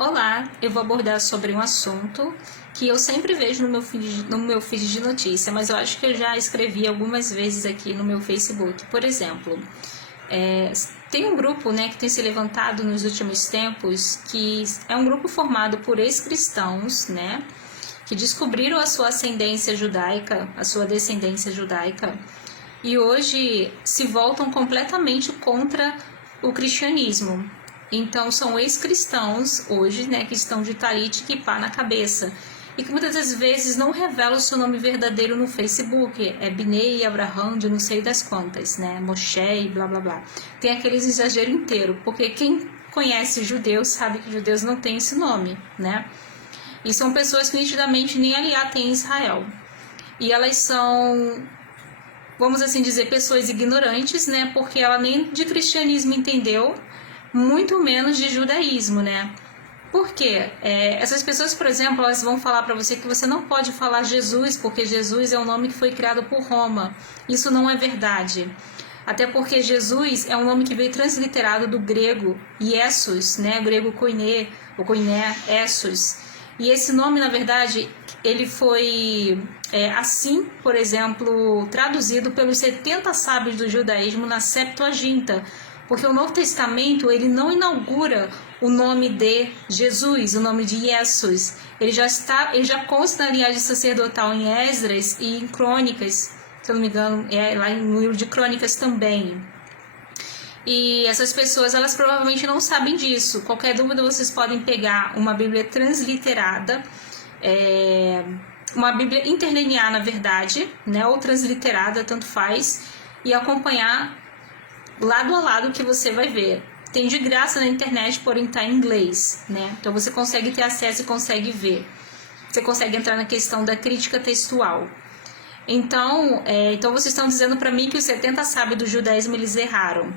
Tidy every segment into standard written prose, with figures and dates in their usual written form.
Olá, eu vou abordar sobre um assunto que eu sempre vejo no meu feed de notícia, mas eu acho que eu já escrevi algumas vezes aqui no meu Facebook. Por exemplo, tem um grupo, que tem se levantado nos últimos tempos, que é um grupo formado por ex-cristãos, que descobriram a sua ascendência judaica, a sua descendência judaica, e hoje se voltam completamente contra o cristianismo. Então são ex-cristãos hoje, que estão de talit e kippá na cabeça, e que muitas das vezes não revelam o seu nome verdadeiro no Facebook, é Binei Abraham de não sei das quantas, Moshe e blá blá blá. Tem aqueles exagero inteiro, porque quem conhece judeus sabe que judeus não tem esse nome, E são pessoas que nitidamente nem aliá tem em Israel. E elas são, vamos assim dizer, pessoas ignorantes, porque ela nem de cristianismo entendeu, muito menos de judaísmo, Por quê? Essas pessoas, por exemplo, elas vão falar para você que você não pode falar Jesus, porque Jesus é um nome que foi criado por Roma. Isso não é verdade. Até porque Jesus é um nome que veio transliterado do grego Iesus, grego koiné, ou koiné, Essus. E esse nome, na verdade, ele foi assim, por exemplo, traduzido pelos 70 sábios do judaísmo na Septuaginta, porque o Novo Testamento ele não inaugura o nome de Jesus, o nome de Jesus. Ele já consta na linhagem sacerdotal em Esdras e em Crônicas, se eu não me engano, lá no livro de Crônicas também. E essas pessoas, elas provavelmente não sabem disso. Qualquer dúvida, vocês podem pegar uma Bíblia transliterada, uma Bíblia interlinear, na verdade, ou transliterada, tanto faz, e acompanhar lado a lado que você vai ver. Tem de graça na internet, porém está em inglês, Então você consegue ter acesso e consegue ver. Você consegue entrar na questão da crítica textual. Então vocês estão dizendo para mim que os 70 sábios do judaísmo eles erraram,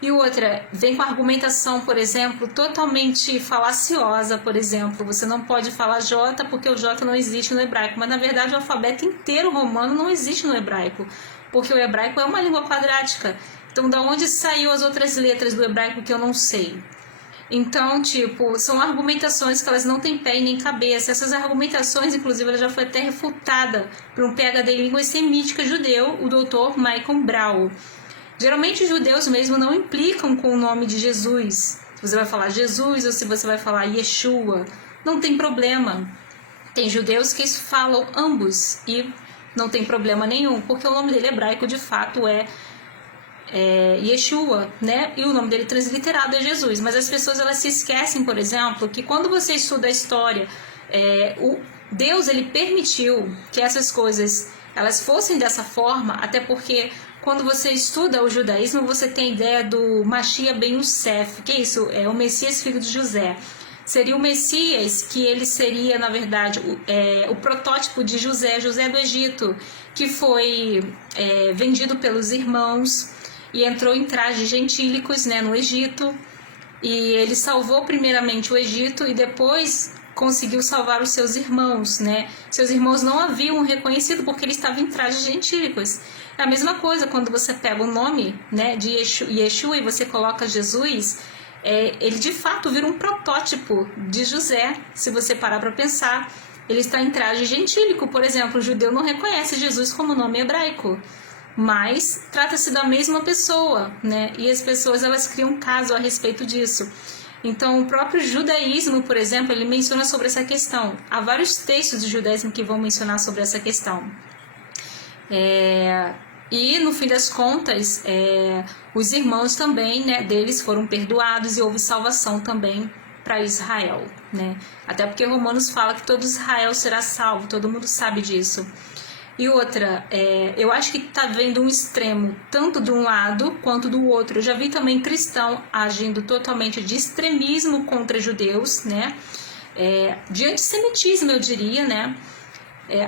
E outra, vem com argumentação, por exemplo, totalmente falaciosa, por exemplo, você não pode falar J porque o J não existe no hebraico, mas na verdade o alfabeto inteiro romano não existe no hebraico, porque o hebraico é uma língua quadrática. Então, da onde saiu as outras letras do hebraico que eu não sei? Então, são argumentações que elas não têm pé e nem cabeça. Essas argumentações, inclusive, ela já foi até refutada por um PhD em língua semítica judeu, o Dr. Michael Brau. Geralmente, os judeus mesmo não implicam com o nome de Jesus. Se você vai falar Jesus ou se você vai falar Yeshua, não tem problema. Tem judeus que falam ambos e não tem problema nenhum, porque o nome dele hebraico, de fato, é Yeshua, E o nome dele transliterado é Jesus. Mas as pessoas elas se esquecem, por exemplo, que quando você estuda a história, Deus ele permitiu que essas coisas elas fossem dessa forma, até porque quando você estuda o judaísmo, você tem a ideia do Mashiach ben Yosef, que é isso? É o Messias filho de José. Seria o Messias, que ele seria, na verdade, o protótipo de José do Egito, que foi vendido pelos irmãos e entrou em trajes gentílicos, no Egito, e ele salvou primeiramente o Egito e depois conseguiu salvar os seus irmãos, Seus irmãos não haviam reconhecido porque ele estava em trajes gentílicos. É a mesma coisa quando você pega o nome, de Yeshua e você coloca Jesus, ele de fato vira um protótipo de José, se você parar para pensar. Ele está em traje gentílico, por exemplo, o judeu não reconhece Jesus como nome hebraico, mas trata-se da mesma pessoa, E as pessoas elas criam caso a respeito disso. Então, o próprio judaísmo, por exemplo, ele menciona sobre essa questão. Há vários textos do judaísmo que vão mencionar sobre essa questão. E, no fim das contas, os irmãos também, deles foram perdoados e houve salvação também para Israel, Até porque Romanos fala que todo Israel será salvo, todo mundo sabe disso. E outra, eu acho que está vendo um extremo, tanto de um lado quanto do outro. Eu já vi também cristão agindo totalmente de extremismo contra judeus, de antissemitismo, eu diria,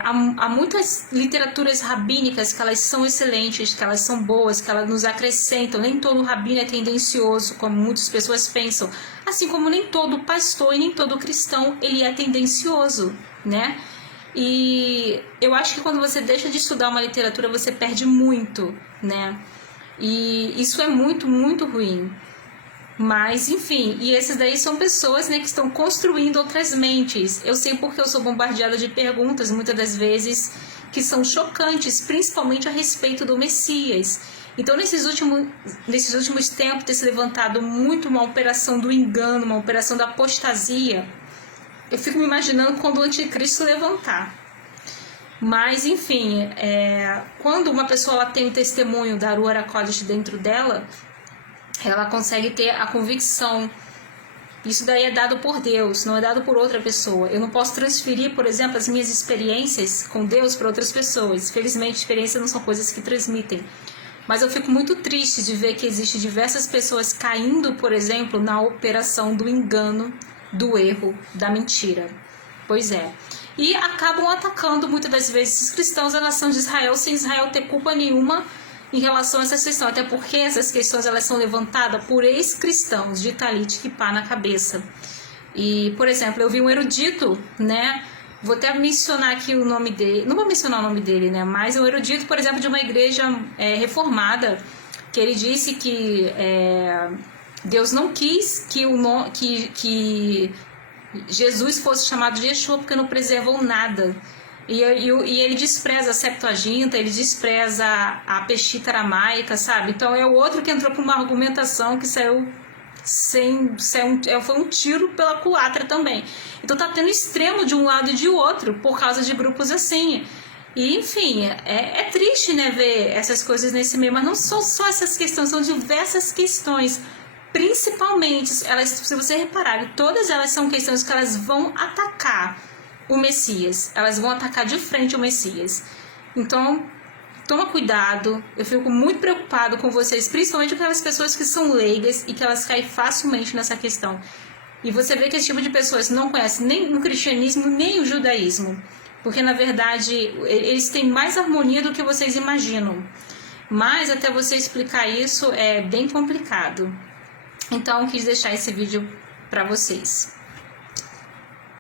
Há muitas literaturas rabínicas que elas são excelentes, que elas são boas, que elas nos acrescentam. Nem todo rabino é tendencioso, como muitas pessoas pensam. Assim como nem todo pastor e nem todo cristão ele é tendencioso, E eu acho que quando você deixa de estudar uma literatura, você perde muito, E isso é muito, muito ruim. Mas, enfim, e esses daí são pessoas, né, que estão construindo outras mentes. Eu sei porque eu sou bombardeada de perguntas, muitas das vezes, que são chocantes, principalmente a respeito do Messias. Então, nesses últimos tempos, ter se levantado muito uma operação do engano, uma operação da apostasia. Eu fico me imaginando quando o anticristo levantar. Mas, enfim, quando uma pessoa ela tem o testemunho da Ruach HaKodesh dentro dela, ela consegue ter a convicção. Isso daí é dado por Deus, não é dado por outra pessoa. Eu não posso transferir, por exemplo, as minhas experiências com Deus para outras pessoas. Felizmente, experiências não são coisas que transmitem. Mas eu fico muito triste de ver que existem diversas pessoas caindo, por exemplo, na operação do engano, do erro, da mentira. Pois é. E acabam atacando muitas das vezes os cristãos da nação de Israel, sem Israel ter culpa nenhuma em relação a essa questão. Até porque essas questões elas são levantadas por ex-cristãos de talit kipá na cabeça. E, por exemplo, eu vi um erudito, né? Vou até mencionar aqui o nome dele, não vou mencionar o nome dele, né? Mas um erudito, por exemplo, de uma igreja reformada, que ele disse que Deus não quis que Jesus fosse chamado de Yeshua porque não preservou nada. E ele despreza a Septuaginta, ele despreza a Peshita aramaica, sabe? Então é o outro que entrou com uma argumentação que saiu foi um tiro pela culatra também. Então tá tendo extremo de um lado e de outro por causa de grupos assim. E enfim, é triste, né, ver essas coisas nesse meio, mas não são só essas questões, são diversas questões. Principalmente, elas, se você reparar, todas elas são questões que elas vão atacar o Messias, elas vão atacar de frente o Messias. Então, toma cuidado, eu fico muito preocupado com vocês, principalmente com aquelas pessoas que são leigas e que elas caem facilmente nessa questão. E você vê que esse tipo de pessoas não conhecem nem o cristianismo, nem o judaísmo, porque na verdade eles têm mais harmonia do que vocês imaginam. Mas até você explicar isso é bem complicado. Então, eu quis deixar esse vídeo para vocês.